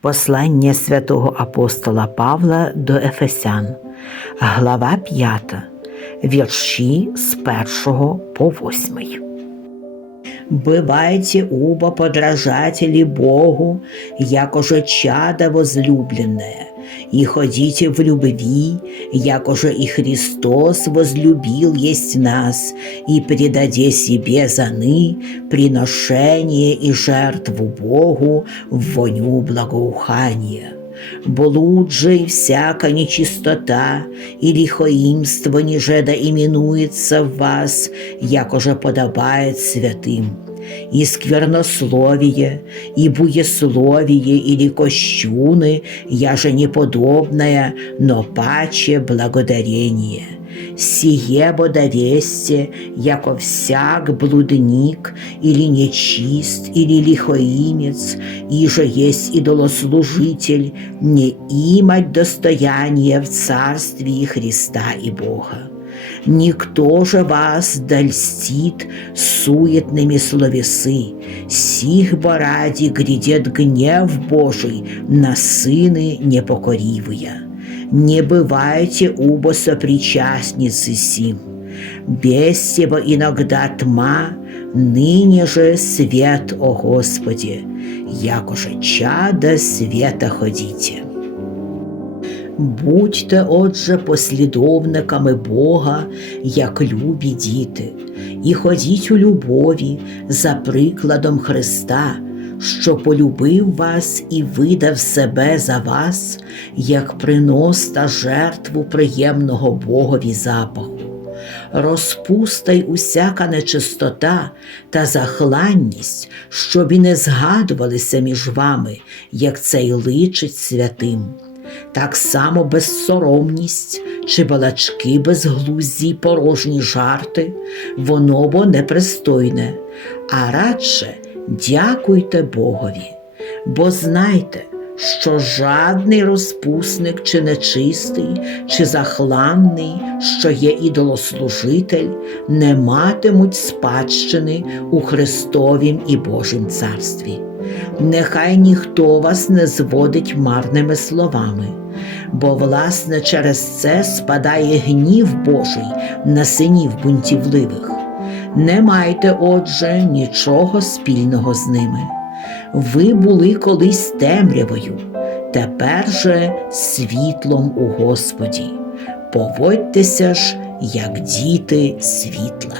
Послання святого апостола Павла до Ефесян, глава 5, вірші з 1 по 8. Бывайте оба подражатели Богу, якоже чада возлюбленное, и ходите в любви, якоже и Христос возлюбил есть нас, и предаде себе заны приношение и жертву Богу в воню благоухания. Блуд же всяка нечистота и лихоимство нежеда именуется в вас, як уже подобает святым. И сквернословие, и буесловие или кощуны, я же неподобное, но паче благодарение. Сие бодовесте, яко всяк блудник, или нечист, или лихоимец, и же есть идолослужитель, не имать достояния в царстве Христа и Бога. Никто же вас дольстит суетными словесы, сих боради грядет гнев Божий на сыны непокоривые. Не бывайте убо сопричастницы сим, бесево иногда тьма, ныне же свет, о Господи, якоже чада света ходите. Будьте, отже, послідовниками Бога, як любі діти, і ходіть у любові за прикладом Христа, що полюбив вас і видав себе за вас, як принос та жертву приємного Богові запаху. Розпуста й усяка нечистота та захланність, щоб і не згадувалися між вами, як це й личить святим так само безсоромність чи балачки безглузді порожні жарти, воно бо непристойне, а радше дякуйте Богові, бо знайте, що жадний розпусник чи нечистий, чи захланний, що є ідолослужитель, не матимуть спадщини у Христовім і Божім царстві. Нехай ніхто вас не зводить марними словами, бо, власне, через це спадає гнів Божий на синів бунтівливих. Не майте, отже, нічого спільного з ними. Ви були колись темрявою, тепер же світлом у Господі. Поводьтеся ж, як діти світла.